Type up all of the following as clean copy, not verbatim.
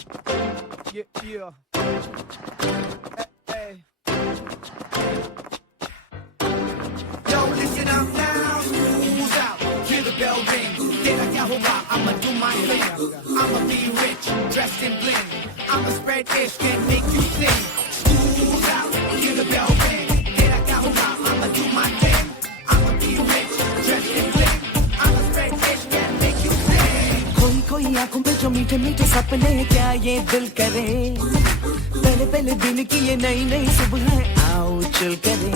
Yeah, yeah. Hey, hey. Yo, listen up now. Who's out? Hear the bell ring. Tera kya hoga? I'ma do my thing. I'ma be rich, dressed in bling. I'ma spread ish and make you sing. Who's out? Hear the bell ring. Tera kya hoga? I'ma do my thing. I'ma be rich, dressed in bling. I'ma spread ish and make you sing. कोई कोई आंखों पे जो मीठे मीठे सपने क्या ये दिल करे, पहले पहले दिन की ये नई नई सुबह आओ चल करे,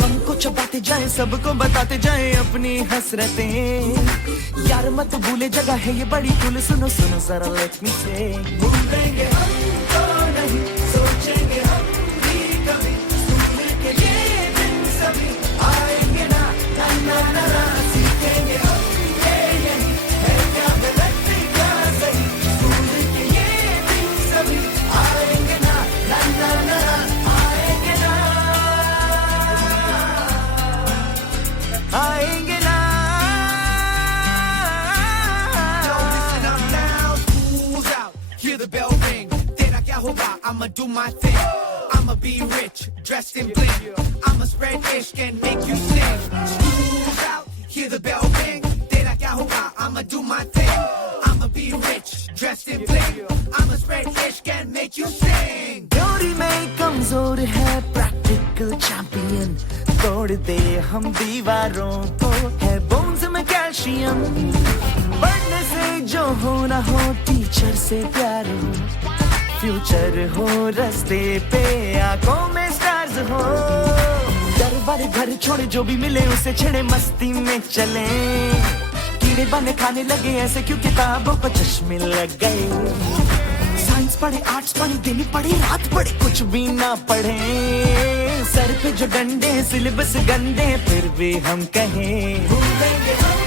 हमको छपाते जाए सबको बताते जाए अपनी हसरतें, यार मत भूले जगह है ये बड़ी कुल, सुनो सुनो जरा लेट मी से, भूलेंगे हम तो नहीं सोचेंगे हम भी कभी, सुनने के ये दिन सभी आएंगे ना ना ना ना ना, सीखेंगे हम ये यही है क्या गलत क्या सही, सुनने के ये दिन सभी आएंगे ना ना ना ना आएंगे ना आएंगे ना। Yo, listen up now. Who's out? Hear the bell ring. Tera kya hoga? I'ma do my thing. I'ma be rich, dressed in bling. I'ma spread ish and make you sing. Who's out? Hear the bell ring. Tera kya hoga? I'ma do my thing. I'ma be rich, dressed in bling. I'ma spread ish and make you sing. Theory में कमजोर है practical champion, तोड़ दे हम दीवारों को है bones में calcium, पढ़ने से जो हो ना हो टीचर से प्यार हो, फ्यूचर हो रास्ते पे आंखों में स्टार्स हो, घर वाले घर छोड़े जो भी मिले उसे छेड़े मस्ती में चले, कीड़े बने खाने लगे ऐसे क्यों किताबों पर चश्मे लग गए, साइंस पढ़े आर्ट्स पढ़े दिन पढ़े रात पढ़े कुछ भी ना पढ़े, सर पे जो डंडे सिलेबस गंदे फिर भी हम कहें भूलेंगे हम